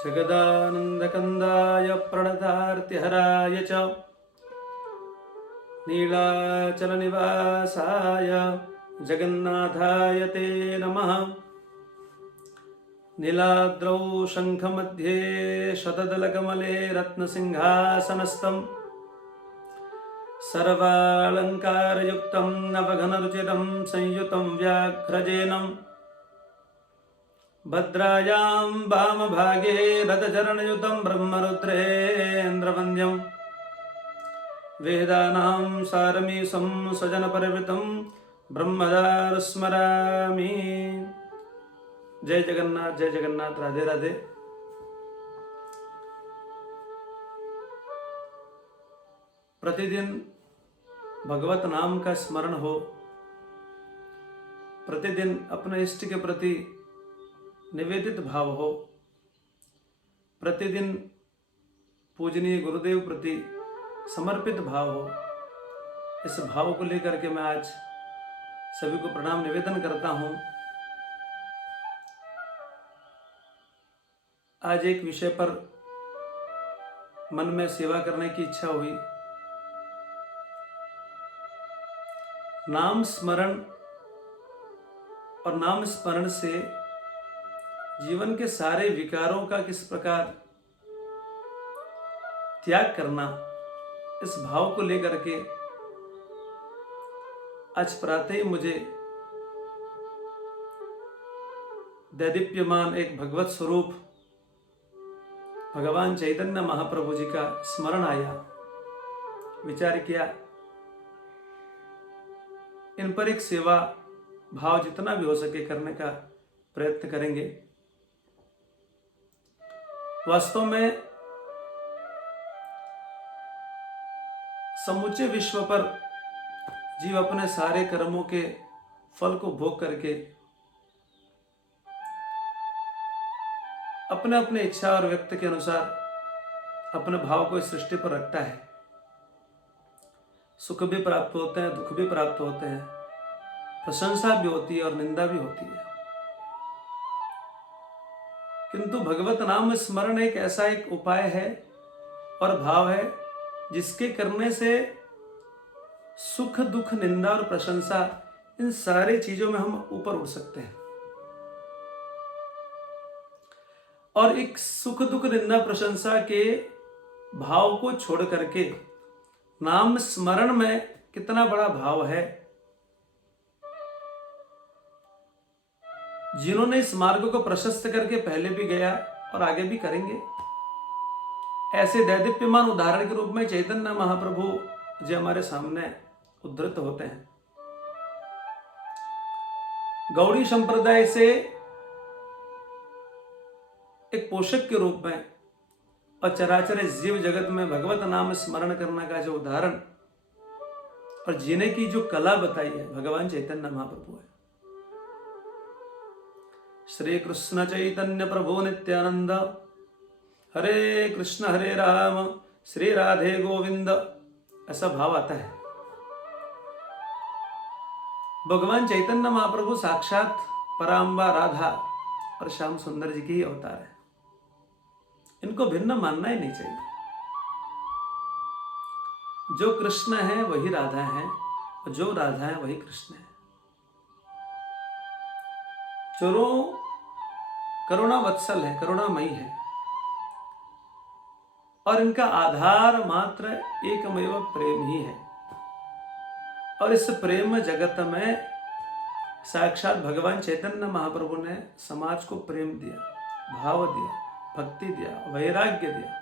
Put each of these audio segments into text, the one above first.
जगदानन्दकन्दाय प्रणतार्तिहराय च नीलाचलनिवासाय जगन्नाथाय ते नमः। नीलाद्रौ शङ्खमध्ये शतदलकमले रत्नसिंहासनस्थं सर्वालङ्कारयुक्तं नवघनरुचिरं संयुतं व्याघ्रजेनं भद्रायां वामभागे रथचरणयुतं ब्रह्मरुद्रेन्द्रवन्द्यं वेदानां सारमीशं स्वजनपरिवृतं ब्रह्मदार स्मरामि। जय जगन्नाथ, राधे राधे। प्रतिदिन भगवत नाम का स्मरण हो, प्रतिदिन अपने इष्ट के प्रति निवेदित भाव हो, प्रतिदिन पूजनीय गुरुदेव प्रति समर्पित भाव हो। इस भाव को लेकर के मैं आज सभी को प्रणाम निवेदन करता हूं। आज एक विषय पर मन में सेवा करने की इच्छा हुई। नाम स्मरण और नाम स्मरण से जीवन के सारे विकारों का किस प्रकार त्याग करना, इस भाव को लेकर के आज प्रातः ही मुझे दैदीप्यमान एक भगवत स्वरूप भगवान चैतन्य महाप्रभु जी का स्मरण आया। विचार किया, इन पर एक सेवा भाव जितना भी हो सके करने का प्रयत्न करेंगे। वास्तव में समूचे विश्व पर जीव अपने सारे कर्मों के फल को भोग करके अपने अपने इच्छा और व्यक्त के अनुसार अपने भाव को इस सृष्टि पर रखता है। सुख भी प्राप्त होते हैं, दुख भी प्राप्त होते हैं, प्रशंसा भी होती है और निंदा भी होती है। किंतु भगवत नाम स्मरण एक ऐसा एक उपाय है और भाव है जिसके करने से सुख दुख निंदा और प्रशंसा, इन सारी चीजों में हम ऊपर उठ सकते हैं। और एक सुख दुख निंदा प्रशंसा के भाव को छोड़ करके नाम स्मरण में कितना बड़ा भाव है। जिन्होंने इस मार्ग को प्रशस्त करके पहले भी गया और आगे भी करेंगे, ऐसे दैदीप्यमान उदाहरण के रूप में चैतन्य महाप्रभु जी हमारे सामने उद्धृत होते हैं। गौड़ी संप्रदाय से एक पोषक के रूप में और चराचर जीव जगत में भगवत नाम स्मरण करने का जो उदाहरण और जीने की जो कला बताई है, भगवान चैतन्य महाप्रभु है। श्री कृष्ण चैतन्य प्रभु नित्यानंद, हरे कृष्ण हरे राम, श्री राधे गोविंद, ऐसा भाव आता है। भगवान चैतन्य महाप्रभु साक्षात पराम्बा राधा और श्याम सुंदर जी की ही अवतार है। इनको भिन्न मानना ही नहीं चाहिए। जो कृष्ण है वही राधा है और जो राधा है वही कृष्ण है। चोरों करुणा वत्सल है, करुणामयी है और इनका आधार मात्र एकमेव प्रेम ही है। और इस प्रेम जगत में साक्षात भगवान चैतन्य महाप्रभु ने समाज को प्रेम दिया, भाव दिया, भक्ति दिया, वैराग्य दिया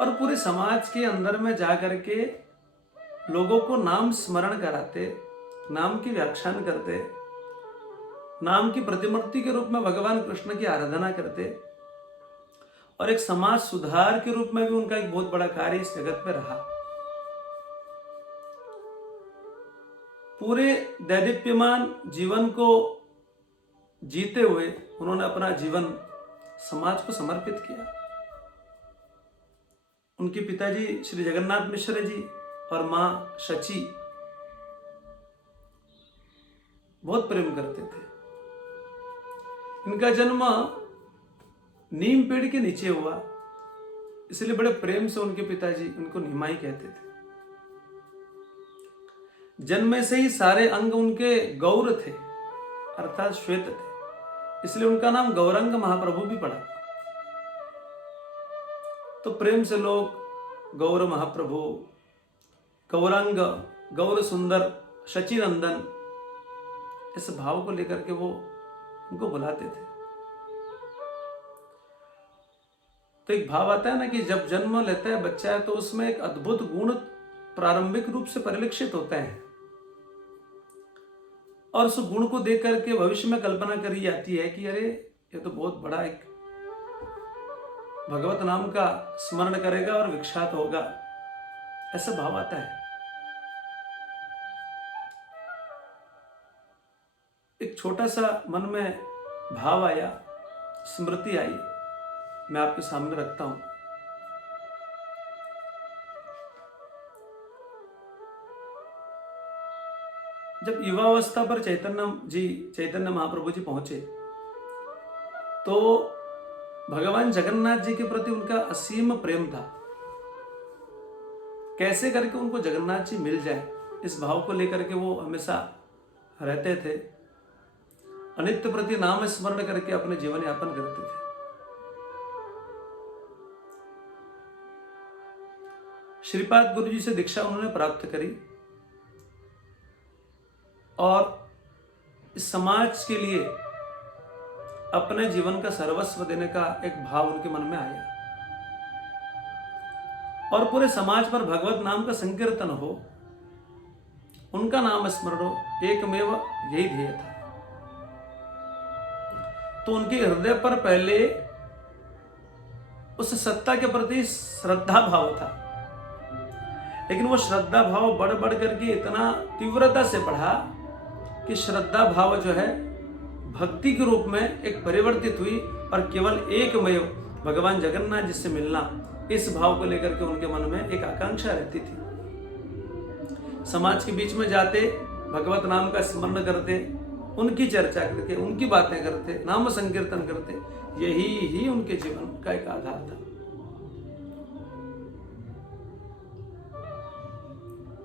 और पूरे समाज के अंदर में जाकर के लोगों को नाम स्मरण कराते, नाम की व्याख्यान करते, नाम की प्रतिमूर्ति के रूप में भगवान कृष्ण की आराधना करते और एक समाज सुधार के रूप में भी उनका एक बहुत बड़ा कार्य इस जगत में रहा। पूरे दैदीप्यमान जीवन को जीते हुए उन्होंने अपना जीवन समाज को समर्पित किया। उनके पिताजी श्री जगन्नाथ मिश्र जी और मां शची बहुत प्रेम करते थे। इनका जन्म नीम पेड़ के नीचे हुआ, इसलिए बड़े प्रेम से उनके पिताजी उनको नीमाई कहते थे। जन्म से ही सारे अंग उनके गौर थे, अर्थात श्वेत थे, इसलिए उनका नाम गौरंग महाप्रभु भी पड़ा। तो प्रेम से लोग गौर महाप्रभु, गौरांग, गौर सुंदर, शचीनंदन, इस भाव को लेकर के वो उनको बुलाते थे। तो एक भाव आता है ना कि जब जन्म लेता है बच्चा तो उसमें एक अद्भुत गुण प्रारंभिक रूप से परिलक्षित होता है, और उस गुण को देख करके भविष्य में कल्पना करी जाती है कि अरे ये तो बहुत बड़ा एक भगवत नाम का स्मरण करेगा और विख्यात होगा, ऐसा भाव आता है। एक छोटा सा मन में भाव आया, स्मृति आई, मैं आपके सामने रखता हूं। जब युवावस्था पर चैतन्य महाप्रभु जी पहुंचे तो भगवान जगन्नाथ जी के प्रति उनका असीम प्रेम था। कैसे करके उनको जगन्नाथ जी मिल जाए, इस भाव को लेकर के वो हमेशा रहते थे। अनित्य प्रति नाम स्मरण करके अपने जीवन यापन करते थे। श्रीपाद गुरु जी से दीक्षा उन्होंने प्राप्त करी और इस समाज के लिए अपने जीवन का सर्वस्व देने का एक भाव उनके मन में आया, और पूरे समाज पर भगवत नाम का संकीर्तन हो, उनका नाम स्मरण हो, एकमेव यही ध्येय था। तो उनके हृदय पर पहले उस सत्ता के प्रति श्रद्धा भाव था, लेकिन वो श्रद्धा भाव बढ़ बढ़ करके इतना तीव्रता से बढ़ा कि श्रद्धा भाव जो है भक्ति के रूप में एक परिवर्तित हुई, और केवल एकमेव भगवान जगन्नाथ जी से मिलना, इस भाव को लेकर के उनके मन में एक आकांक्षा रहती थी। समाज के बीच में जाते, भगवत नाम का स्मरण करते, उनकी चर्चा करके, उनकी बातें करते, नाम संकीर्तन करते, यही ही उनके जीवन का एक आधार था।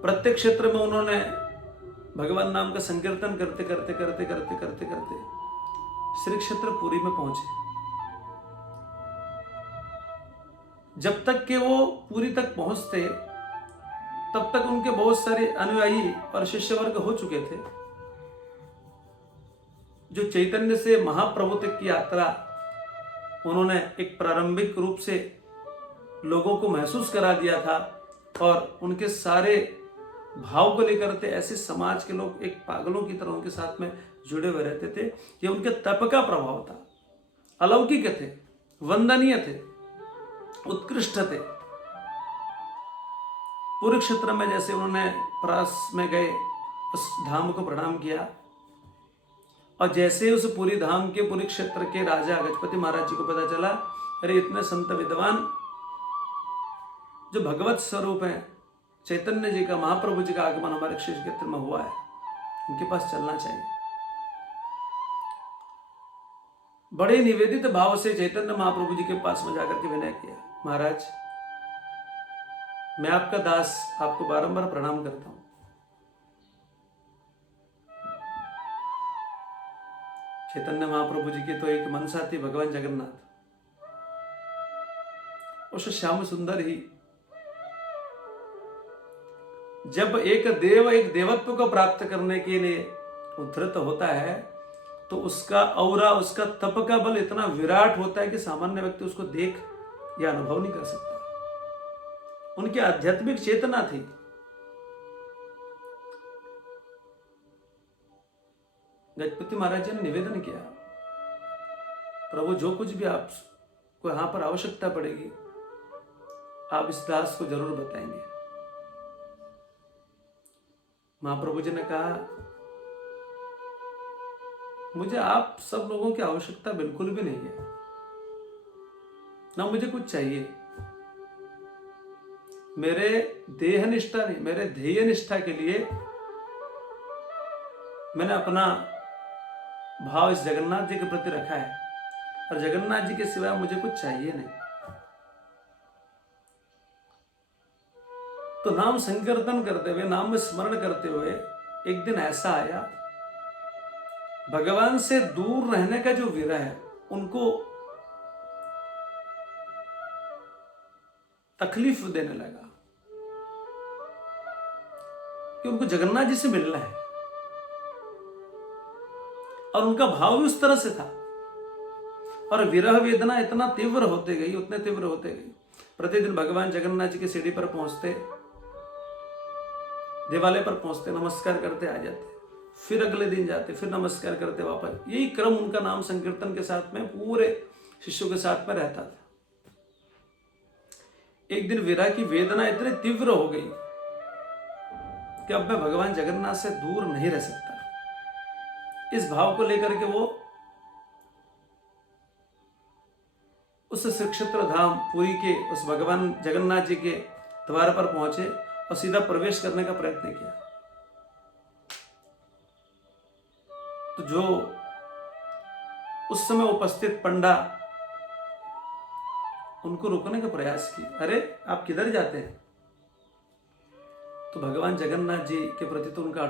प्रत्येक क्षेत्र में उन्होंने भगवान नाम का संकीर्तन करते करते करते करते करते करते श्री क्षेत्र पुरी में पहुंचे। जब तक कि वो पुरी तक पहुंचते तब तक उनके बहुत सारे अनुयायी और शिष्य वर्ग हो चुके थे, जो चैतन्य से महाप्रभु तक की यात्रा उन्होंने एक प्रारंभिक रूप से लोगों को महसूस करा दिया था, और उनके सारे भाव को लेकर थे। ऐसे समाज के लोग एक पागलों की तरह उनके साथ में जुड़े हुए रहते थे। ये उनके तप का प्रभाव था, अलौकिक थे, वंदनीय थे, उत्कृष्ट थे। पूरी क्षेत्र में जैसे उन्होंने प्रास में गए, उस धाम को प्रणाम किया, और जैसे उस पूरी धाम के पूरी क्षेत्र के राजा गजपति महाराज जी को पता चला, अरे इतने संत विद्वान जो भगवत स्वरूप है, चैतन्य जी का, महाप्रभु जी का आगमन हमारे क्षेत्र में हुआ है, उनके पास चलना चाहिए। बड़े निवेदित भाव से चैतन्य महाप्रभु जी के पास में जाकर के विनय किया, महाराज मैं आपका दास आपको बारंबार प्रणाम करता हूं। चैतन्य महाप्रभु जी की तो एक मनसा थी, भगवान जगन्नाथ। उस श्याम सुंदर ही जब एक देव एक देवत्व को प्राप्त करने के लिए उद्धृत होता है, तो उसका औरा, उसका तप का बल इतना विराट होता है कि सामान्य व्यक्ति उसको देख या अनुभव नहीं कर सकता। उनकी आध्यात्मिक चेतना थी। गजपति महाराज जी ने निवेदन किया, प्रभु जो कुछ भी आपको यहां पर आवश्यकता पड़ेगी आप इस दास को जरूर बताएंगे। महाप्रभु जी ने कहा, मुझे आप सब लोगों की आवश्यकता बिल्कुल भी नहीं है, ना मुझे कुछ चाहिए। मेरे देह निष्ठा नहीं, मेरे ध्येय निष्ठा के लिए मैंने अपना भाव इस जगन्नाथ जी के प्रति रखा है, और जगन्नाथ जी के सिवाय मुझे कुछ चाहिए नहीं। तो नाम संकीर्तन करते हुए, नाम में स्मरण करते हुए एक दिन ऐसा आया, भगवान से दूर रहने का जो विरह है उनको तकलीफ देने लगा कि उनको जगन्नाथ जी से मिलना है, और उनका भाव भी उस तरह से था। और विरह वेदना इतना तीव्र होते गई, उतने तीव्र होते गई, प्रतिदिन भगवान जगन्नाथ जी की सीढ़ी पर पहुंचते, देवालय पर पहुंचते, नमस्कार करते आ जाते, फिर अगले दिन जाते, फिर नमस्कार करते वापस। यही क्रम उनका नाम संकीर्तन के साथ में पूरे शिष्यों के साथ में रहता था। एक दिन विरह की वेदना इतनी तीव्र हो गई कि अब मैं भगवान जगन्नाथ से दूर नहीं रह सकता। इस भाव को लेकर के वो उस श्री क्षेत्र धाम पुरी के उस भगवान जगन्नाथ जी के द्वार पर पहुंचे और सीधा प्रवेश करने का प्रयत्न किया। तो जो उस समय उपस्थित पंडा उनको रोकने का प्रयास किया, अरे आप किधर जाते हैं? तो भगवान जगन्नाथ जी के प्रति तो उनका अटूट